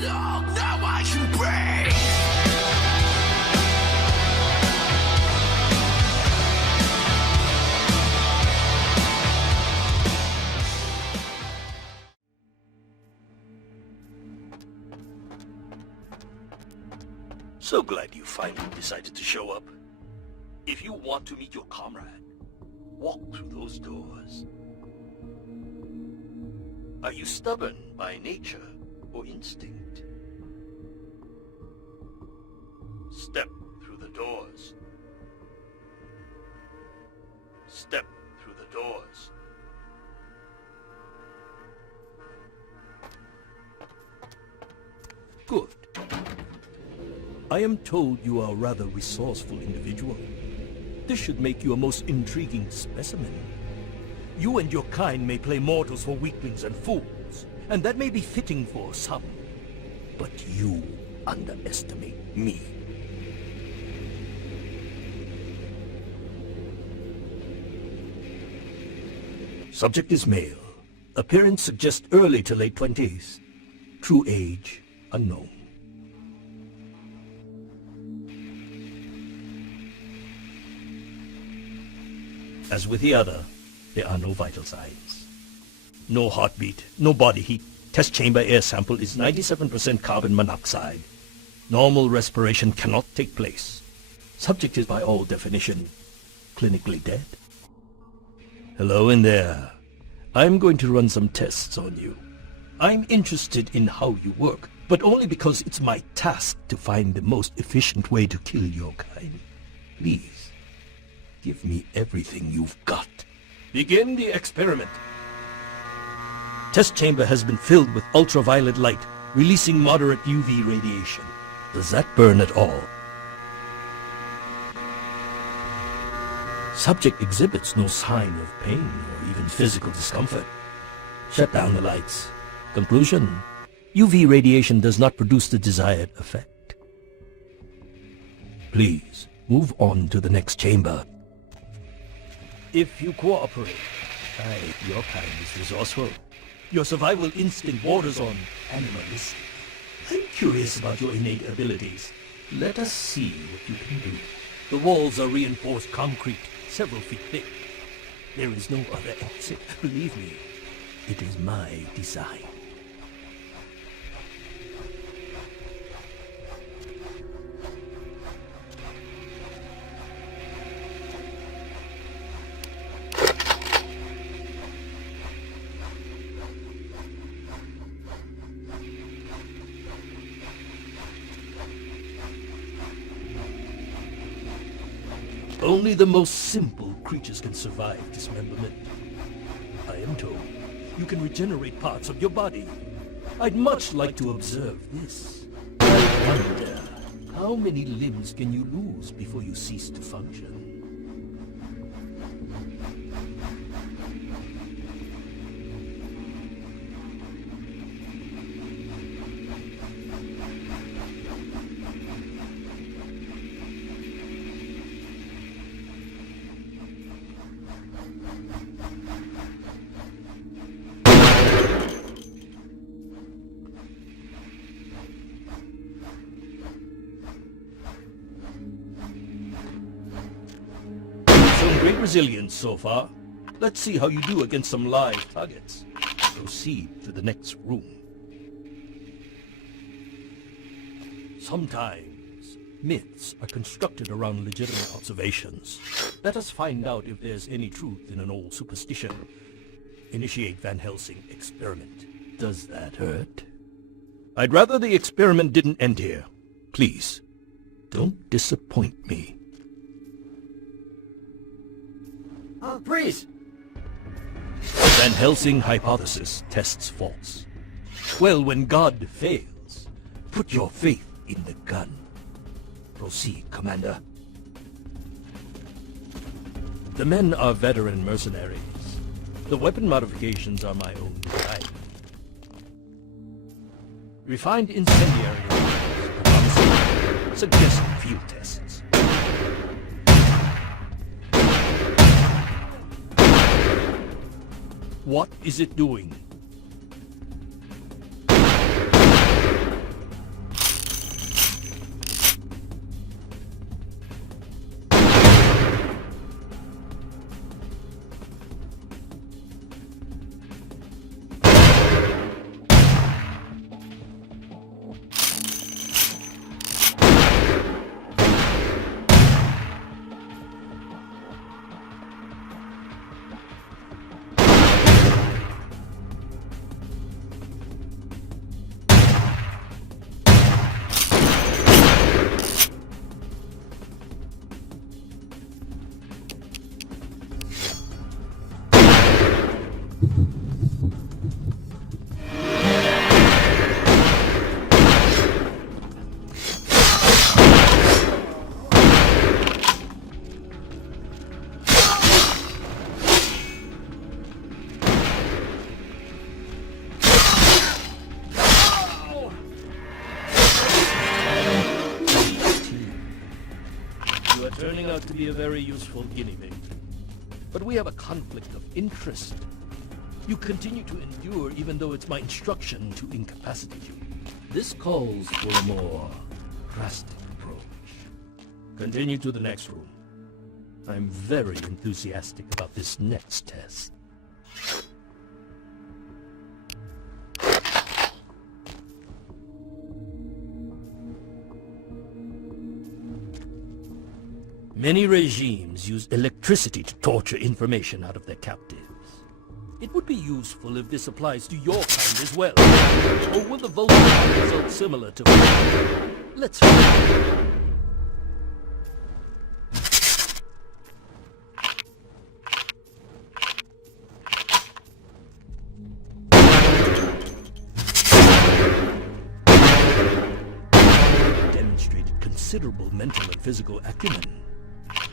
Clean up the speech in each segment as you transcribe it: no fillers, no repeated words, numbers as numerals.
Now I can breathe. So glad you finally decided to show up. If you want to meet your comrade, walk through those doors. Are you stubborn by nature or instinct? Step through the doors. Step through the doors. Good. I am told you are a rather resourceful individual. This should make you a most intriguing specimen. You and your kind may play mortals for weaklings and fools, and that may be fitting for some. But you underestimate me. Subject is male. Appearance suggests early to late 20s. True age, unknown. As with the other, there are no vital signs. No heartbeat, no body heat. Test chamber air sample is 97% carbon monoxide. Normal respiration cannot take place. Subject is by all definition clinically dead. Hello in there. I'm going to run some tests on you. I'm interested in how you work, but only because it's my task to find the most efficient way to kill your kind. Please. Give me everything you've got. Begin the experiment. Test chamber has been filled with ultraviolet light, releasing moderate UV radiation. Does that burn at all? Subject exhibits no sign of pain or even physical discomfort. Shut down the lights. Conclusion: UV radiation does not produce the desired effect. Please, move on to the next chamber. If you cooperate, your kind is resourceful. Your survival instinct borders on animalistic. I'm curious about your innate abilities. Let us see what you can do. The walls are reinforced concrete, several feet thick. There is no other exit. Believe me, it is my design. Only the most simple creatures can survive dismemberment. I am told you can regenerate parts of your body. I'd much like to observe this. I wonder, how many limbs can you lose before you cease to function? Great resilience so far. Let's see how you do against some live targets. Proceed to the next room. Sometimes myths are constructed around legitimate observations. Let us find out if there's any truth in an old superstition. Initiate Van Helsing experiment. Does that hurt? I'd rather the experiment didn't end here. Please, don't disappoint me. Priest! Van Helsing hypothesis tests false. Well, when God fails, put your faith in the gun. Proceed, Commander. The men are veteran mercenaries. The weapon modifications are my own design. Refined incendiary rounds, suggest field tests. What is it doing? out to be a very useful guinea pig. But we have a conflict of interest. You continue to endure even though it's my instruction to incapacitate you. This calls for a more drastic approach. Continue to the next room. I'm very enthusiastic about this next test. Many regimes use electricity to torture information out of their captives. It would be useful if this applies to your kind as well. Or will the voting result similar to... Let's find. Demonstrated considerable mental and physical acumen.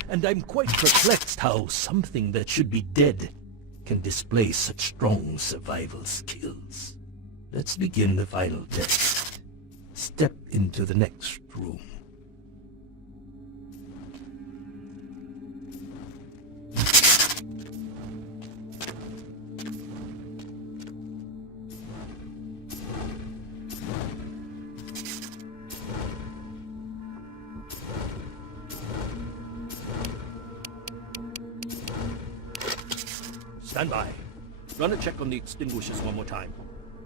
And I'm quite perplexed how something that should be dead can display such strong survival skills. Let's begin the final test. Step into the next room. Stand by. Run a check on the extinguishers one more time.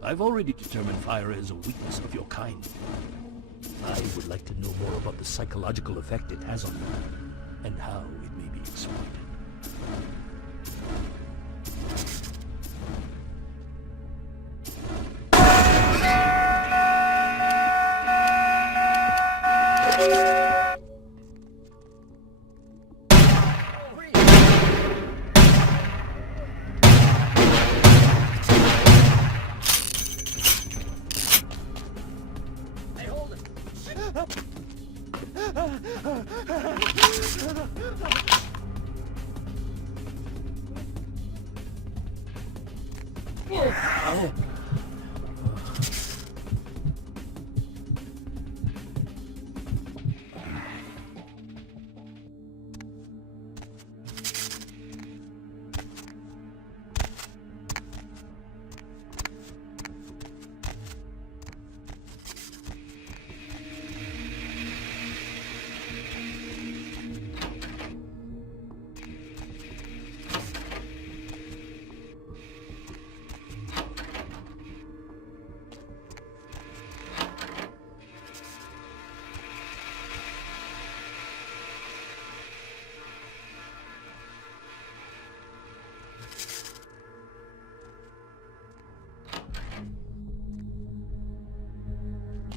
I've already determined fire is a weakness of your kind. I would like to know more about the psychological effect it has on you, and how it may be exploited.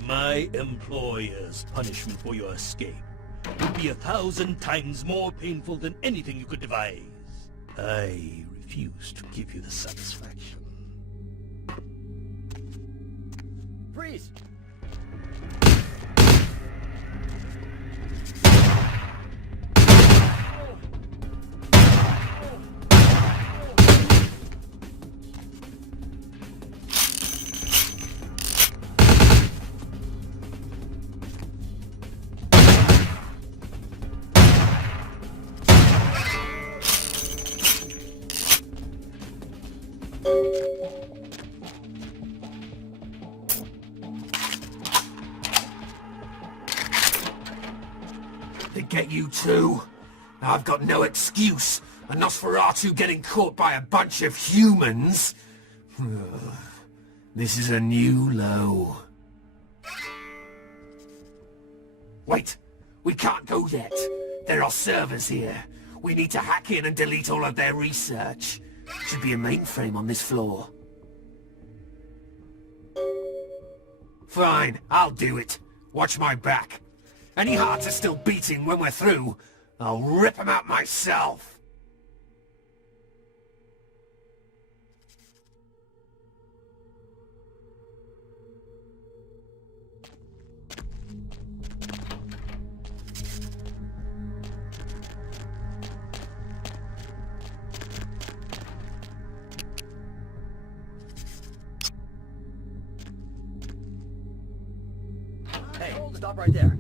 My employer's punishment for your escape would be 1,000 times more painful than anything you could devise. I refuse to give you the satisfaction. Freeze! They get you too? I've got no excuse. A Nosferatu getting caught by a bunch of humans? This is a new low. Wait! We can't go yet. There are servers here. We need to hack in and delete all of their research. Should be a mainframe on this floor. Fine, I'll do it. Watch my back. Any hearts are still beating when we're through, I'll rip them out myself. Hey, stop right there.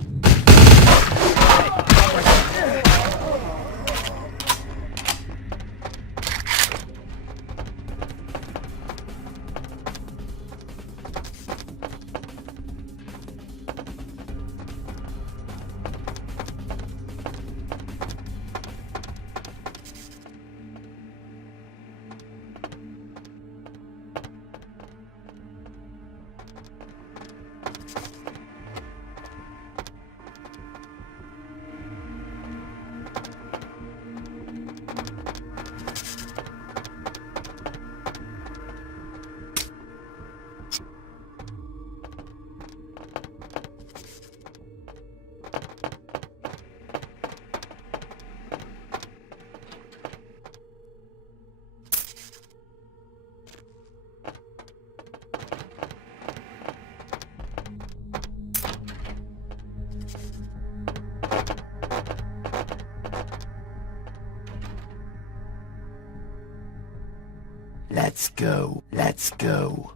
Let's go. Let's go.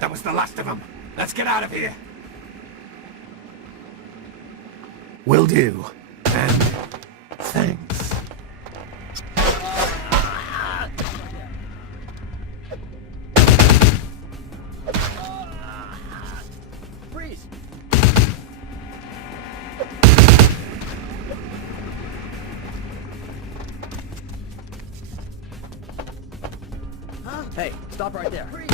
That was the last of them. Let's get out of here. Will do. And thanks. Freeze! Huh? Hey, stop right there. Freeze!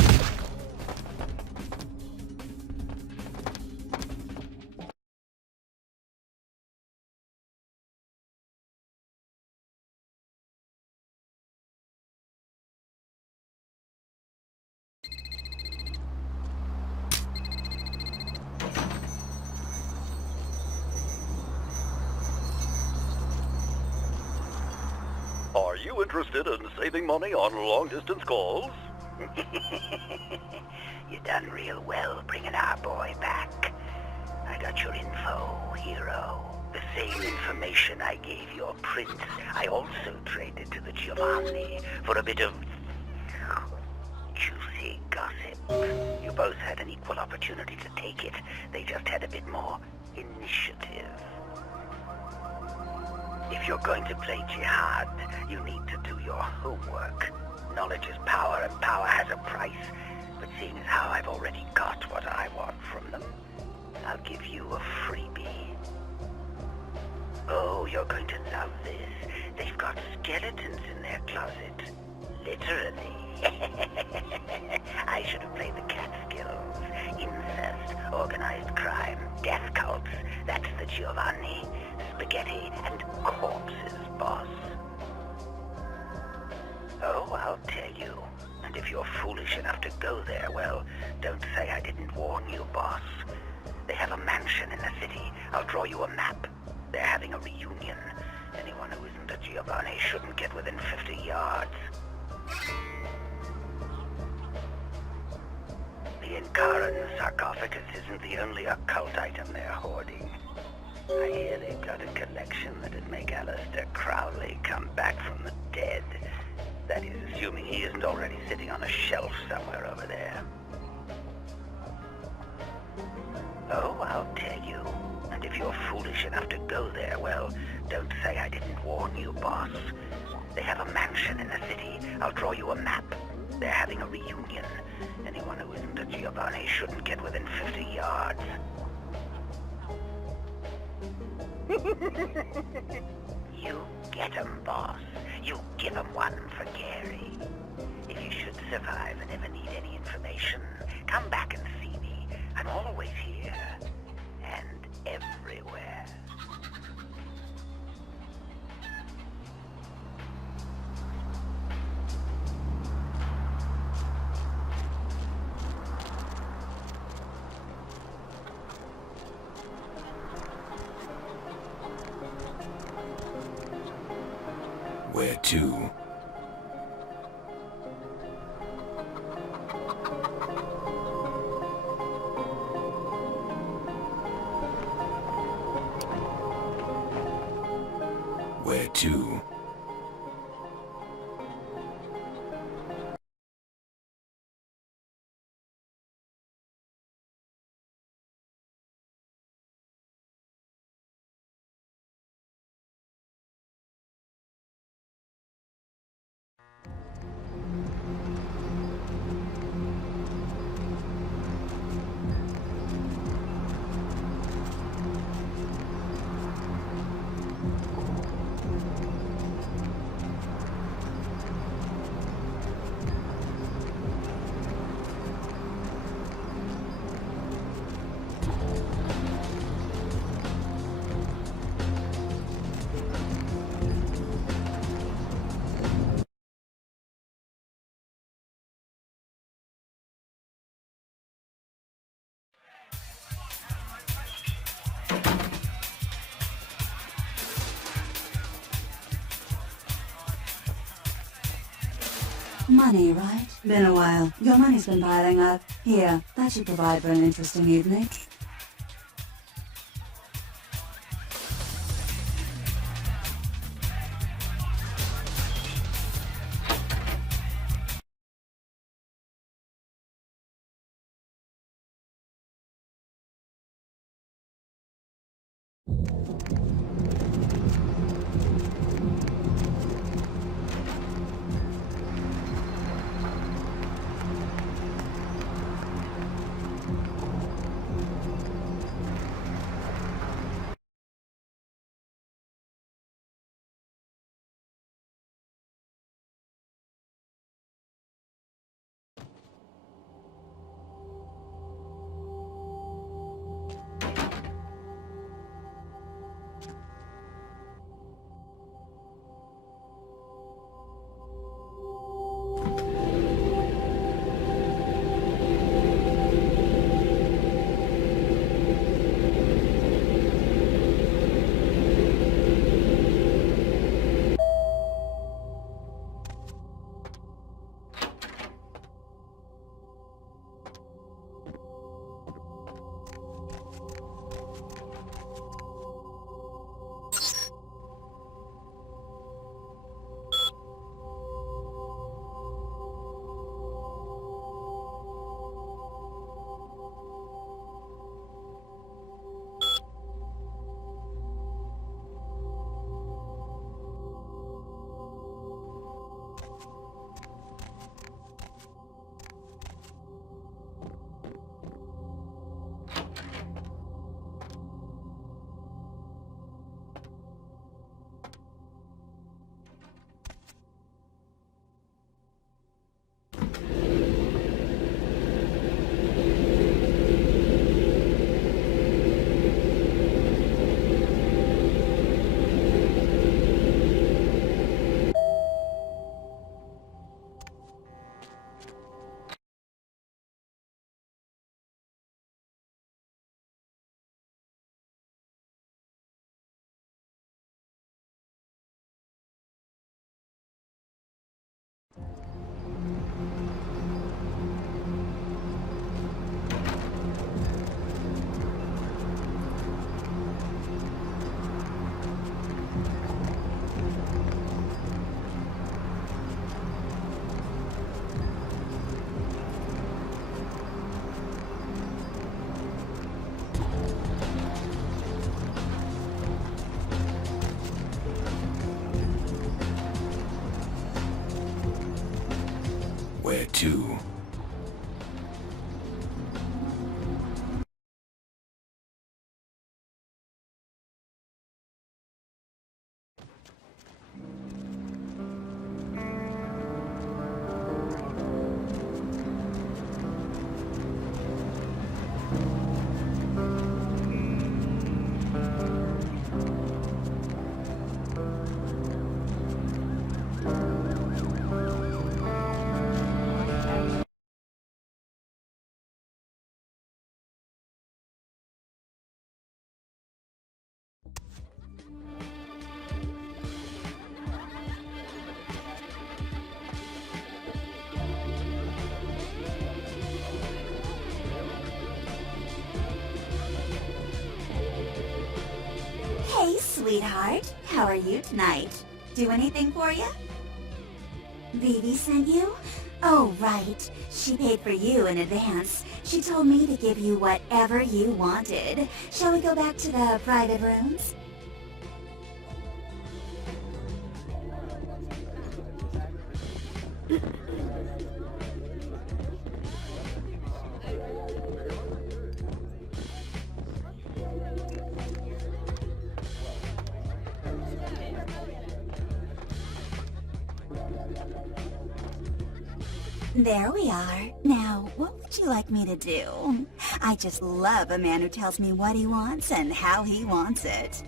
Are you interested in saving money on long-distance calls? You done real well bringing our boy back. I got your info, hero. The same information I gave your prince, I also traded to the Giovanni for a bit of juicy gossip. You both had an equal opportunity to take it. They just had a bit more initiative. If you're going to play jihad, you need to do your homework. Knowledge is power, and power has a price. But seeing as how I've already got what I want from them, I'll give you a freebie. Oh, you're going to love this. They've got skeletons in their closet. Literally. I should have played the Catskills. Incest, organized crime, death cults. That's the Giovanni. Spaghetti and corpses, boss. Oh, I'll tell you. And if you're foolish enough to go there, well, don't say I didn't warn you, boss. They have a mansion in the city. I'll draw you a map. They're having a reunion. Anyone who isn't a Giovanni shouldn't get within 50 yards. The Incaran sarcophagus isn't the only occult item they're hoarding. I hear they've got a collection that'd make Aleister Crowley come back from the dead. That is, assuming he isn't already sitting on a shelf somewhere over there. Oh, I'll tell you. And if you're foolish enough to go there, well, don't say I didn't warn you, boss. They have a mansion in the city. I'll draw you a map. They're having a reunion. Anyone who isn't a Giovanni shouldn't get within 50 yards. You get 'em, boss. You give 'em one for Gary. If you should survive and ever need any information, come back and see me. I'm always here. And everywhere. Where to? Where to? Money, right? Been a while. Your money's been piling up. Here, that should provide for an interesting evening. Where to? Hey, sweetheart. How are you tonight? Do anything for you? Vivi sent you? Oh, right. She paid for you in advance. She told me to give you whatever you wanted. Shall we go back to the private rooms? There we are. Now, what would you like me to do? I just love a man who tells me what he wants and how he wants it.